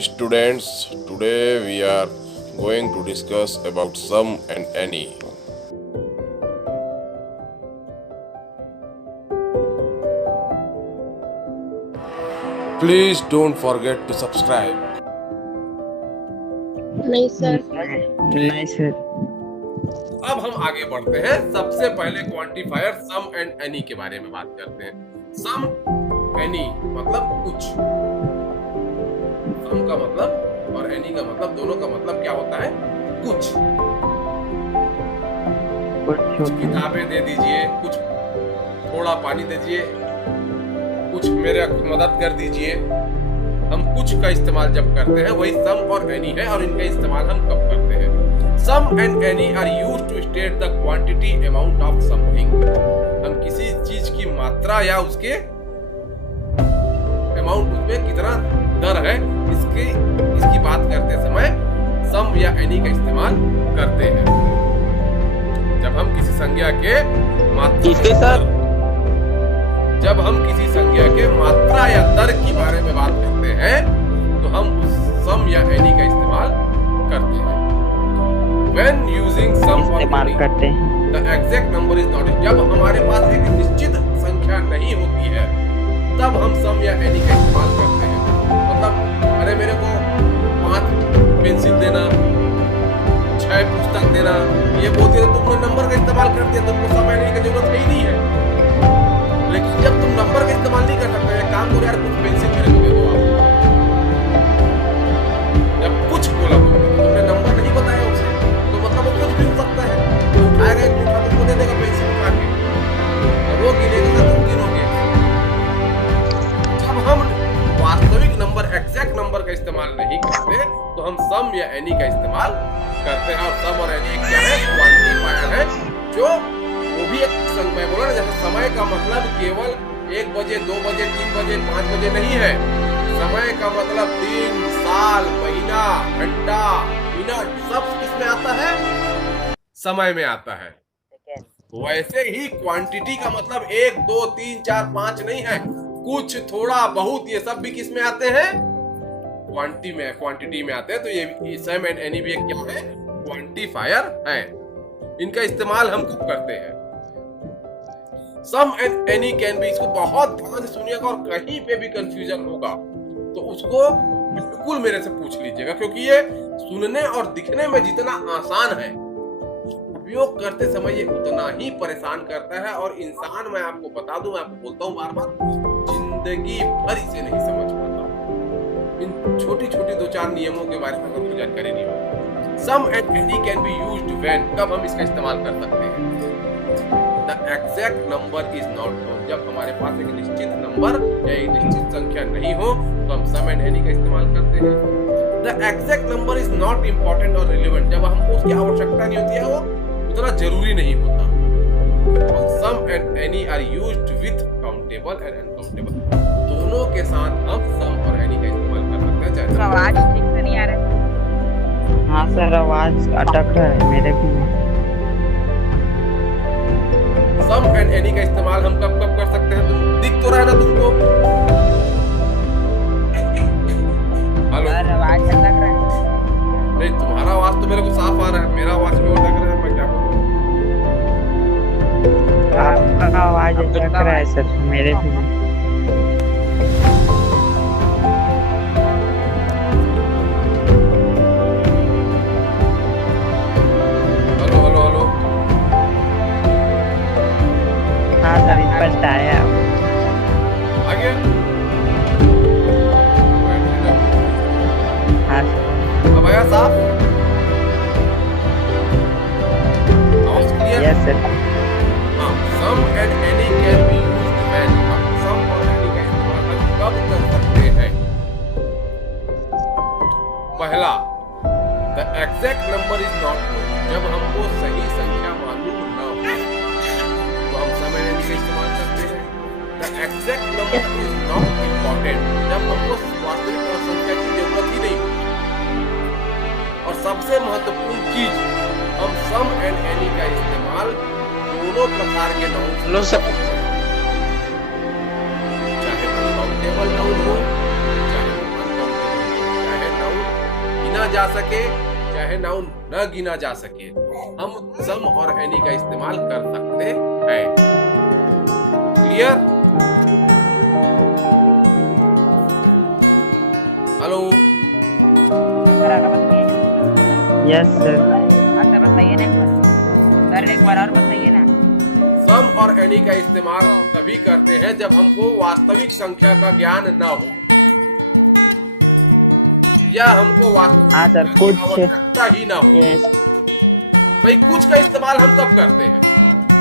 Students, today we are going to discuss about sum and any. Please don't forget to subscribe. नहीं sir. नहीं sir. अब हम आगे बढ़ते हैं। सबसे पहले क्वांटिफायर सम एंड एनी के बारे में बात करते हैं। सम एनी मतलब कुछ, सम का मतलब और एनी का मतलब, दोनों का मतलब क्या होता है? कुछ। कुछ किताबें दे दीजिए, कुछ थोड़ा पानी दे दीजिए, कुछ मेरे मदद कर दीजिए। हम कुछ का इस्तेमाल जब करते हैं वही सम और एनी है, और इनका इस्तेमाल हम कब करते हैं? Some and any are used to state the quantity amount of something. हम किसी चीज की मात्रा या उसके अमाउंट, उसमें कितना दर है, इसकी बात करते समय सम या एनी का इस्तेमाल करते हैं। जब हम किसी संख्या के जब हम किसी संख्या के मात्रा या दर के बारे में बात करते हैं तो हम उस सम या एनी का इस्तेमाल करते हैं। When using sum or any, the exact number is not. जब हमारे पास एक निश्चित संख्या नहीं होती है तब हम सम या एनी का इस्तेमाल करते हैं। मतलब अरे मेरे को 5 पेंसिल देना, 6 पुस्तक देना, ये बोलते तो तुमने नंबर का इस्तेमाल कर दिया, तुमको सम एनी की जरूरत ही नहीं है। लेकिन जब तुम नंबर का इस्तेमाल नहीं कर सकते, एक काम करो यार, कुछ पेंसिल मेरे को दे दो आप। जब कुछ बोला तुमने नंबर नहीं बताया उसे, तो मतलब वो कुछ भी हो सकता है। तो उठाएगा एक जूठा, तुमको दे देगा पेंसिल उठा के, और वो गिनेगा, तुम गिनोगे। जब हम वास्तविक नंबर, एग्जैक्ट नंबर का इस्तेमाल नहीं करते तो हम सम या एनी का इस्तेमाल करते हैं। और सम और एनी क्या है? क्वांटिफायर है, जो वो भी एक संख्या बोला ना, जैसे समय का मतलब केवल 1 बजे, 2 बजे, 3 बजे, 5 बजे नहीं है। समय का मतलब दिन, साल, महीना, घंटा, मिनट, सब किसमें आता है? समय में आता है। वैसे ही क्वांटिटी का मतलब 1, 2, 3, 4, 5 नहीं है। कुछ, थोड़ा, बहुत, ये सब भी किसमें आते हैं? क्वांटिटी में आते हैं। तो ये सम एंड एनी भी एक क्या है? क्वांटिफायर है। इनका इस्तेमाल हम कब करते हैं? Some and any can B, इसको बहुत ध्यान से सुनिएगा, और कहीं पे भी कंफ्यूजन होगा तो उसको बिल्कुल मेरे से पूछ लीजिएगा, क्योंकि ये सुनने और दिखने में जितना आसान है, उपयोग करते समय ये उतना ही परेशान करता है। और इंसान, मैं आपको बता दूं, मैं आपको बोलता हूं बार बार, जिंदगी भर इसे नहीं समझ पाता। इन छोटी छोटी 2-4 नियमों के बारे में अगर कोई जानकारी नहीं हो। Some and any can be used when, कब हम इसका इस्तेमाल कर सकते हैं? The exact number is not known, जब हमारे पास एक निश्चित नंबर या एक निश्चित संख्या नहीं हो तो हम सम एंड एनी का इस्तेमाल करते हैं। The exact number is not important or relevant, जब हमको उसकी आवश्यकता नहीं होती है, वो उतना जरूरी नहीं होता। Some and any are used with countable and uncountable, दोनों के साथ हम सम और एनी का इस्तेमाल कर सकते हैं। आवाज ठीक से नहीं आ रहा है। हाँ सर, आवाज अटक रहा है मेरे भी। सम एंड एनी का इस्तेमाल हम कब कब कर सकते हैं? तुम दिख तो रहा है ना तुमको? हेलो, आवाज अटक रहा है। नहीं, तुम्हारा आवाज तो मेरे को साफ आ रहा है, मेरा आवाज क्यों अटक रहा है? मैं क्या बोलूं? आपका आवाज अटक रहा है सर, मेरे भी। हेलो हेलो हेलो, हाँ सर, स्पष्ट आया। आ गया? हाँ अब आया साफ? आवाज क्लियर? Yes sir. हाँ, some and any can be used when, some और एनी का इस्तेमाल हम कब कर सकते हैं? पहला, the exact number is not known, जब हमको सही संख्या मालूम ना हो तो हम सम एंड एनी का इस्तेमाल करते हैं। The exact number is not important, जब हमको वास्तविक संख्या की जरूरत ही नहीं होती। और सबसे महत्वपूर्ण चीज, हम सम एंड एनी का इस्तेमाल दोनों प्रकार के नाउन से करते हैं, चाहे वो काउंटेबल नाउन हो, चाहे वो अनकाउंटेबल, चाहे जा सके चाहे नाउन न गिना जा सके, हम सम और एनी का इस्तेमाल कर सकते हैं। क्लियर? Hello, yes sir. अच्छा बताइए ना सर, एक बार और बताइए ना। सम और एनी का इस्तेमाल तभी करते हैं जब हमको वास्तविक संख्या का ज्ञान न हो, या हमको वास्तविक हाँ सर, संख्या की कुछ आवश्यकता ही ना हो। यस भाई कुछ का इस्तेमाल हम कब करते हैं?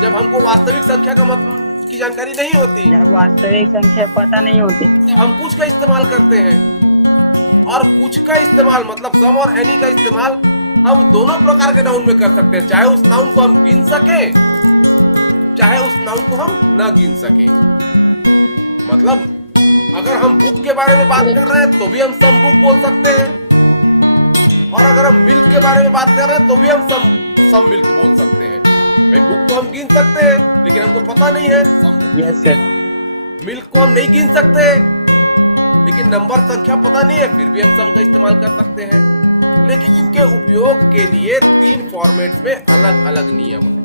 जब हमको वास्तविक संख्या का मतलब की जानकारी नहीं होती, जब वास्तविक संख्या पता नहीं होती। तब हम कुछ का इस्तेमाल करते हैं। और कुछ का इस्तेमाल मतलब सम और एनी का इस्तेमाल हम दोनों प्रकार के नाउन में कर सकते हैं, चाहे उस नाउन को हम गिन सके चाहे उस नाउन को हम न गिन सके। मतलब अगर हम बुक के बारे में बात कर रहे हैं तो भी हम सम बुक बोल सकते हैं, और अगर हम मिल्क के बारे में बात कर रहे हैं तो भी हम सम मिल्क बोल सकते हैं। भाई बुक को हम गिन सकते हैं लेकिन हमको पता नहीं है। Yes sir. मिल्क को हम नहीं गिन सकते लेकिन नंबर संख्या पता नहीं है, फिर भी हम सम का इस्तेमाल कर सकते हैं। लेकिन इनके उपयोग के लिए 3 फॉर्मेट्स में अलग अलग नियम है।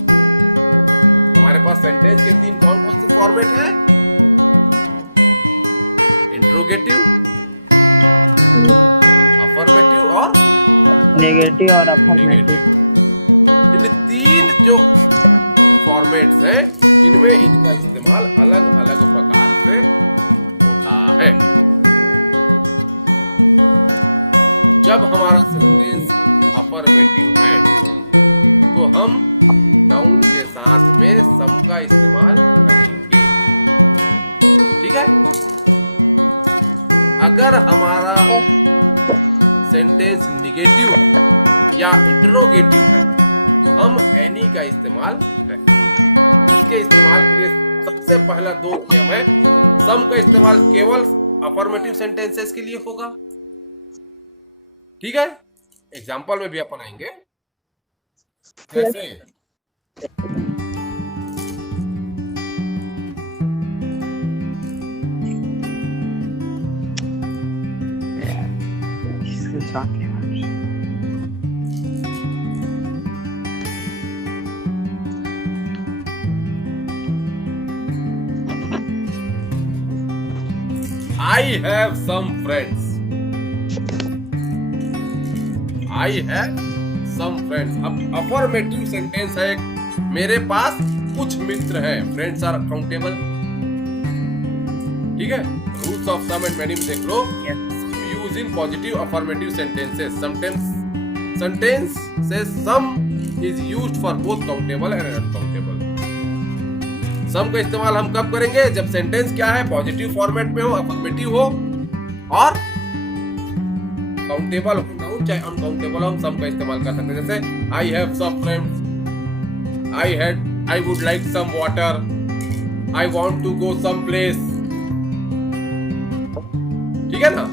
हमारे पास सेंटेंस के 3 कौन कौन से फॉर्मेट हैं? इंट्रोगेटिव, अफर्मेटिव और नेगेटिव और अफर्मेटिव। इन 3 जो फॉर्मेट्स हैं इनमें इनका इस्तेमाल अलग अलग प्रकार से होता है। जब हमारा सेंटेंस अफर्मेटिव है तो हम नाउन के साथ में सम का इस्तेमाल करेंगे। ठीक है? अगर हमारा सेंटेंस निगेटिव है या इंटरोगेटिव है तो हम एनी का इस्तेमाल करेंगे। इसके इस्तेमाल के लिए सबसे पहला 2 नियम है। सम का इस्तेमाल केवल अफर्मेटिव सेंटेंसेस के लिए होगा। ठीक है? एग्जाम्पल में भी अपन आएंगे। कैसे? I have some friends. I have some friends. अब अफर्मेटिव सेंटेंस है, मेरे पास कुछ मित्र हैं। Friends are countable. ठीक है? Rules of some and many में देख लो। Use in positive affirmative sentences. Sentence से some is used for both countable and uncountable. Some का इस्तेमाल हम कब करेंगे? जब सेंटेंस क्या है? पॉजिटिव फॉर्मेट में हो, अफर्मेटिव हो और काउंटेबल हो नाउन चाहे अनकाउंटेबल हो, हम सम का इस्तेमाल कर सकते हैं। जैसे I have some friends, I would like some water, I want to go some place. ठीक है ना?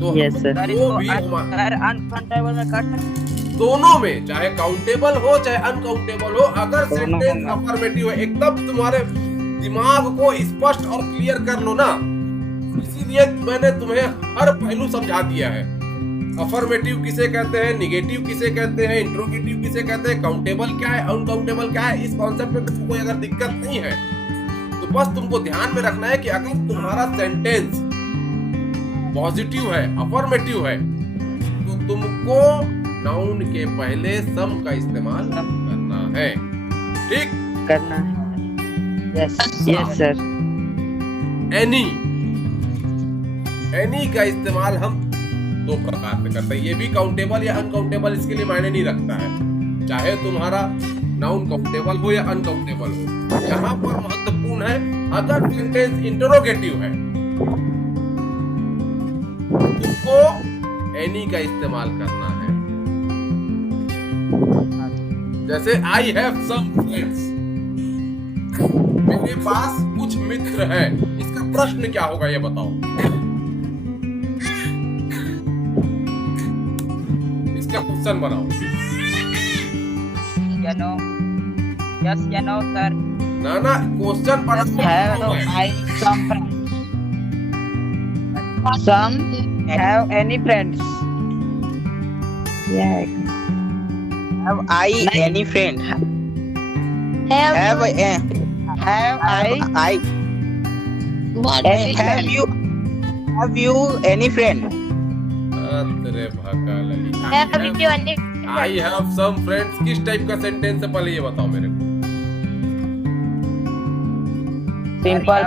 तो यस सर। वो भी अनकाउंटेबल में कर सकते दोनों में, चाहे काउंटेबल हो चाहे अनकाउंटेबल हो, अगर सेंटेंस अफर्मेटिव है, एकदम तुम्हारे दिमाग को स्पष्ट और क्लियर कर लो ना। इसीलिए मैंने तुम्हें हर पहलू समझा दिया है। अफर्मेटिव किसे कहते हैं, निगेटिव किसे कहते हैं, इंट्रोगेटिव किसे कहते हैं, काउंटेबल क्या है, अनकाउंटेबल क्या है। इस कॉन्सेप्ट में तुमको कोई अगर दिक्कत नहीं है तो बस तुमको ध्यान में रखना है कि अगर तुम्हारा सेंटेंस पॉजिटिव है, अफर्मेटिव है, तो तुमको नाउन के पहले सम का इस्तेमाल करना है। ठीक? करना है। Yes sir. एनी का इस्तेमाल हम 2 प्रकार से करते हैं। ये भी काउंटेबल या अनकाउंटेबल इसके लिए मायने नहीं रखता है, चाहे तुम्हारा नाउन काउंटेबल हो या अनकाउंटेबल हो। यहाँ पर महत्वपूर्ण है, अगर सेंटेंस इंटरोगेटिव है तुमको एनी का इस्तेमाल करना है। जैसे आई हैव सम फ्रेंड्स, मेरे पास कुछ मित्र हैं। इसका प्रश्न क्या होगा ये बताओ? इसका क्वेश्चन बनाओ। यस या नो सर। ना क्वेश्चन पढ़ो। Have I some friends? Some Have any friends? Yeah. Have I any friend? Have I What? have you any friend? अरे भागा लली। Have you any? I have some friends किस type का sentence है पहले ये बताओ मेरे को। Simple.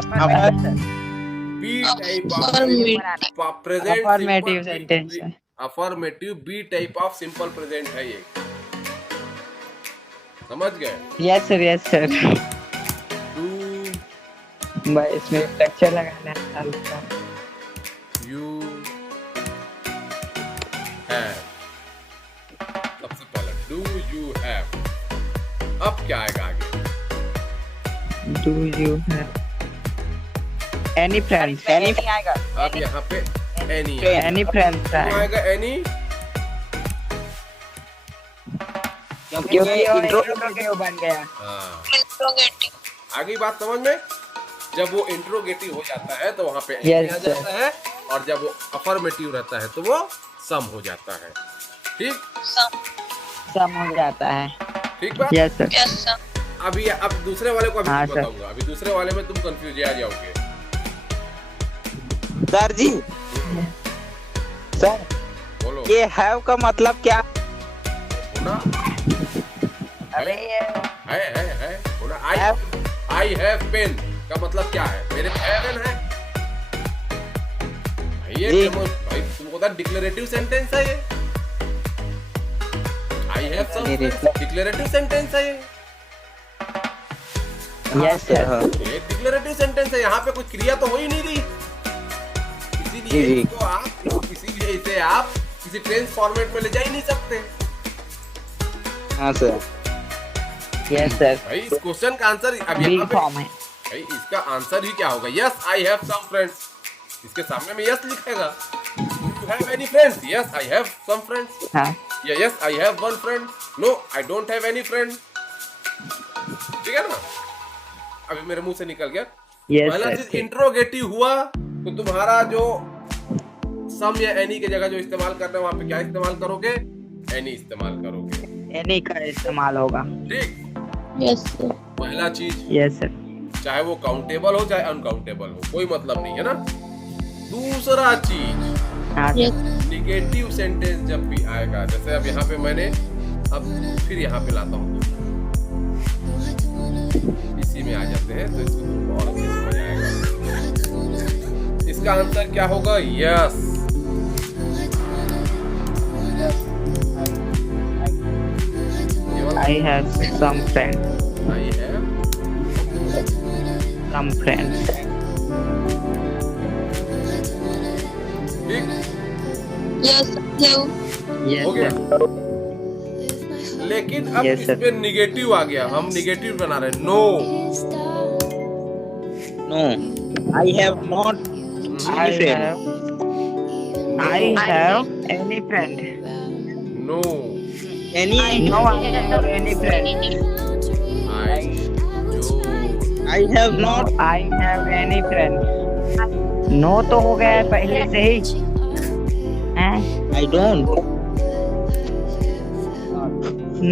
B type of present Affirmative sentence है. Affirmative B type of simple present है ये, समझ गए। Yes sir. Yes sir. Do भाई इसमें स्ट्रक्चर लगाना है हल्का. यू हैव, सबसे पहले डू यू हैव। अब क्या आएगा आगे? Do you have any friends? Anything आएगा? अब यहाँ पे एनी Any friends? आएगा एनी, क्योंकि वो इंट्रोगेटिव बन गया. हाँ Interrogative. आगे बात समझ में। जब वो इंट्रोगेटिव हो जाता है तो वहाँ पे Yes, any आ जाता है, और जब वो अफर्मेटिव रहता है तो वो सम हो जाता है। ठीक सम हो जाता है. ठीक बात। Yes sir. Yes, sir. अभी अब दूसरे वाले को अभी हाँ, मैं सर. बताऊंगा। अभी दूसरे वाले में तुम कंफ्यूज आ जाओगे। सर जी, सर बोलो। ये have का मतलब क्या? होना अरे ये है होना। Have? आई हैव पेन का मतलब क्या है? मेरे पेन है ये जी. भाई, तुमको पता डिक्लेरेटिव सेंटेंस है ये। I have some declarative sentence है ये। Yes sir. ये डिक्लेरेटिव सेंटेंस है, यहाँ पे कुछ क्रिया तो हो ही नहीं रही, इसीलिए जी. इसको आप इसे आप किसी टेंस फॉर्मेट में ले जा ही नहीं सकते। हाँ सर. Yes sir. भाई इस क्वेश्चन का आंसर अब Big यहाँ पे form है. भाई इसका आंसर ही क्या होगा? Yes I have some friends, इसके सामने में यस लिखेगा। You have any friends? Yes I have some friends. हाँ. Yes I have one friend. No I don't have any friend. ठीक है ना? अभी मेरे मुंह से निकल गया। Yes पहला sir. चीज इंट्रोगेटिव हुआ तो तुम्हारा जो सम या एनी की जगह जो इस्तेमाल करना है वहां पे क्या इस्तेमाल करोगे? एनी इस्तेमाल करोगे। Any का इस्तेमाल होगा. ठीक, Yes, sir. पहला चीज, Yes sir. चाहे वो काउंटेबल हो चाहे अनकाउंटेबल हो, कोई मतलब नहीं है ना। दूसरा चीज, हाँ Yes. निगेटिव सेंटेंस जब भी आएगा, जैसे अब यहाँ पे मैंने अब फिर यहाँ पे लाता हूँ, इसी में आ जाते हैं तो इसको तुमको और अच्छे से समझ आएगा। इसका आंसर क्या होगा? Yes. I have some friends. I have Some friends. ठीक Yes, you. Yes हो गया। sir. लेकिन अब Yes, sir. इसमें निगेटिव आ गया, हम निगेटिव बना रहे हैं। No No, I have not I any friend. have any friend. No Any? No, I have any friend. I जो I have not. I have any friend. No तो हो गया है पहले से ही. हैं? I don't.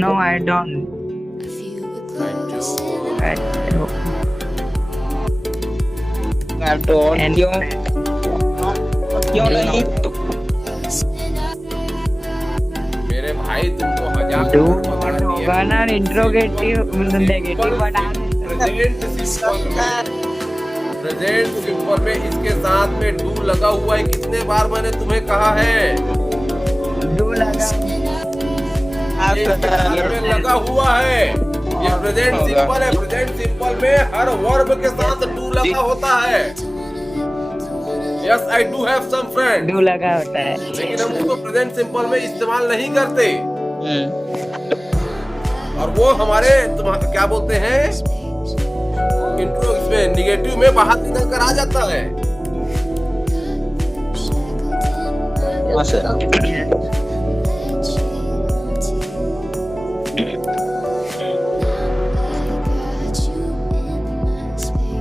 No, I don't. आई जो I don't. Any क्यों? friend. क्यों नहीं? मेरे भाई तुमको हजार Do बार बता दिया। होगा ना इंट्रोगेटिव मतलब नेगेटिव बनाने. प्रेजेंट सिंपल में इसके साथ में डू लगा हुआ है। कितने बार मैंने तुम्हें कहा है? Do लगा. ये इसके साथ में लगा हुआ है। ये प्रेजेंट सिंपल है। प्रेजेंट सिंपल में हर वर्ब के साथ डू लगा होता है। Yes I do have some friend, Do लगा होता है. लेकिन हम उसको प्रेजेंट सिंपल में इस्तेमाल नहीं करते, और वो हमारे क्या बोलते हैं इंट्रो इसमें निगेटिव में बाहर निकल कर आ जाता है। हाँ सर.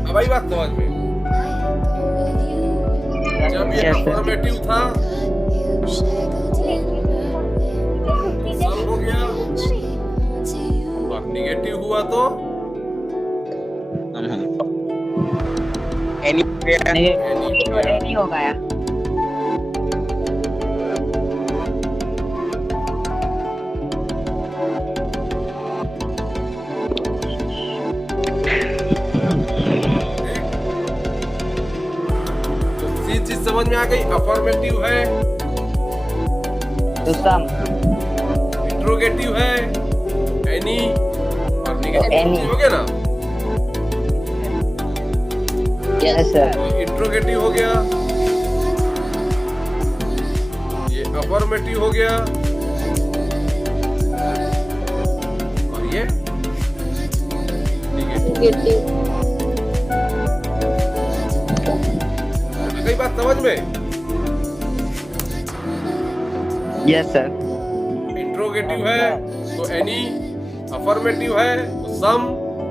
अब आई बात समझ में। जब ये Yes, sir. अफर्मेटिव था निगेटिव हुआ तो Anywhere. एनी हो गया। तो सी चीज समझ में आ गई। अफर्मेटिव है, तो सम इंट्रोगेटिव है, एनी और निगेटिव Any. हो गया ना। Yes sir. तो इंट्रोगेटिव हो गया, ये अफर्मेटिव हो गया और ये निगेटिव। कई बात समझ में। Yes sir. इंट्रोगेटिव है तो एनी, अफर्मेटिव है तो सम,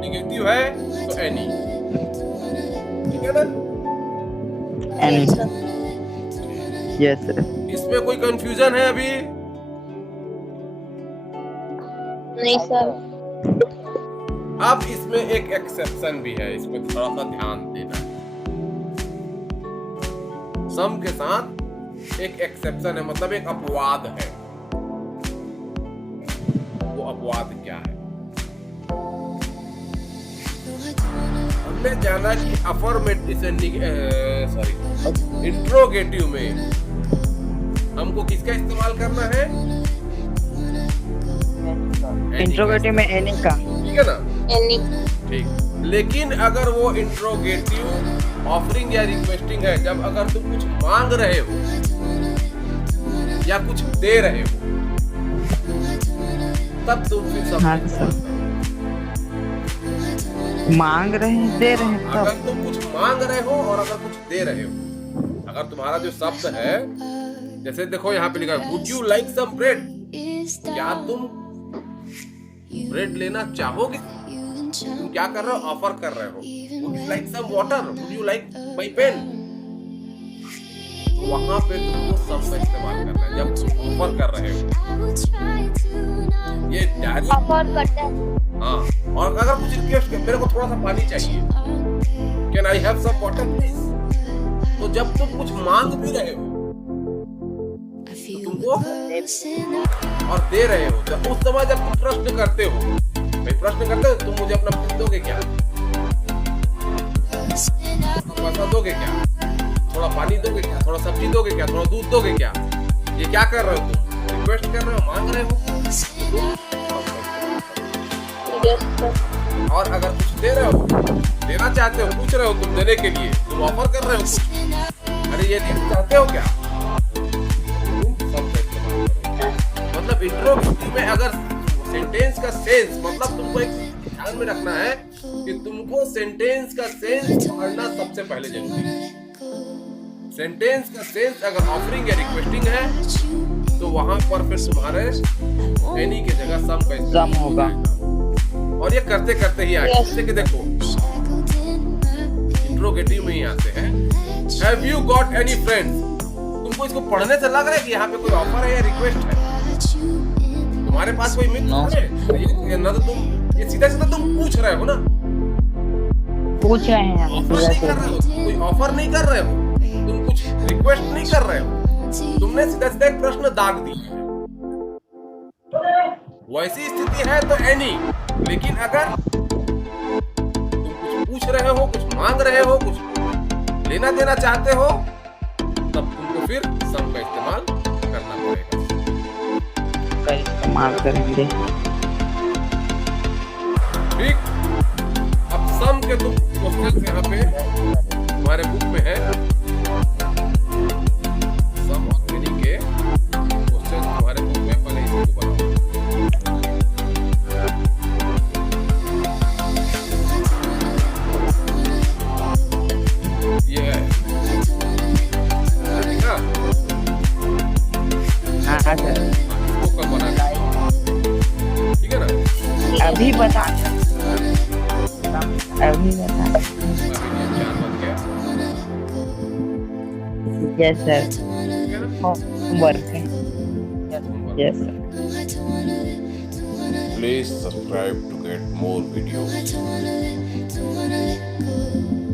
निगेटिव है तो एनी। ठीक है ना? एनी। Yes sir. इसमें कोई कंफ्यूजन है अभी? नहीं सर। अब इसमें एक एक्सेप्शन भी है, इसमें थोड़ा सा ध्यान देना है। सम के साथ एक एक्सेप्शन है, मतलब एक अपवाद है। वो अपवाद क्या है? हमने जाना कि अफर्मेटिव इंट्रोगेटिव में हमको किसका इस्तेमाल करना है? इंट्रोगेटिव में एनी का। ठीक है ना? एनी। ठीक। लेकिन अगर वो इंट्रोगेटिव ऑफरिंग या रिक्वेस्टिंग है, जब अगर तुम कुछ मांग रहे हो या कुछ दे रहे हो, तब तुम फिर सब हाँ सर। मांग रहे हैं, दे रहे हैं अगर सब। तुम कुछ मांग रहे हो और अगर कुछ दे रहे हो, अगर तुम्हारा जो शब्द है, जैसे देखो यहाँ पे लिखा है would you like some bread, क्या तुम ब्रेड लेना चाहोगे? तुम क्या कर रहे हो? ऑफर कर रहे हो। Would you like some water, would you like my pen. वहां पे तुमको सम का इस्तेमाल करना है जब तुम ऑफर कर रहे हो। ये डायरेक्ट ऑफर करता है। हाँ। और अगर कुछ रिक्वेस्ट कर, मेरे को थोड़ा सा पानी चाहिए, can I have some water please. तो जब तुम कुछ मांग भी रहे हो तो तुमको और दे रहे हो, जब उस समय जब तुम प्रश्न करते हो, भाई प्रश्न करते हो तुम मुझे अपना फूल दोगे क्या, पैसा दोगे क्या, थोड़ा पानी दोगे क्या, थोड़ा सब्जी दोगे क्या, थोड़ा दूध दोगे क्या। ये क्या कर रहे हो? तुम रिक्वेस्ट कर रहे हो, मांग रहे हो। Yes sir. और अगर कुछ दे रहे हो, देना चाहते हो, पूछ रहे हो तुम देने के लिए, तुम ऑफर कर रहे हो कुछ, अरे ये देना चाहते हो क्या, मतलब इंट्रोगेटिव में अगर सेंटेंस का सेंस, मतलब तुमको एक ध्यान में रखना है कि तुमको सेंटेंस का सेंस पढ़ना सबसे पहले जरूरी है। सेंटेंस का सेंस अगर ऑफरिंग या रिक्वेस्टिंग है तो वहां पर फिर तुम्हारे एनी की जगह सम का सम होगा। और ये करते करते ही आगे जैसे कि देखो इंट्रोगेटिव में ही आते हैं। Have you got any friends? तुमको इसको पढ़ने से लग रहा है कि यहाँ पे कोई ऑफर है या रिक्वेस्ट है? तुम्हारे पास कोई मित्र है ना? तो तुम ये सीधा सीधा तुम पूछ रहे हो ना, पूछ रहे हैं हम। ऑफर नहीं कर रहे हो, कोई ऑफर नहीं कर रहे हो, तुम कुछ रिक्वेस्ट नहीं कर रहे हो, तुमने सीधा सीधा एक प्रश्न दाग दिया। वैसी स्थिति है तो एनी। लेकिन अगर तुम कुछ पूछ रहे हो, कुछ मांग रहे हो, कुछ लेना देना चाहते हो, तब तुमको फिर सम का इस्तेमाल करना पड़ेगा। का इस्तेमाल करेंगे। ठीक। अब सम के तुम क्वेश्चन यहाँ पे हमारे बुक में है, सम और एनी के क्वेश्चन हमारे बुक में, पहले इसी को बनाओ। ये है, ठीक है? हाँ सर। इसको कब बनाना है? ठीक है ना? अभी बता। अभी बता। अभी ये 4 बज गया। Yes sir. ठीक है ना? होमवर्क है। Yes sir. Please subscribe to get more videos. I don't wanna let go.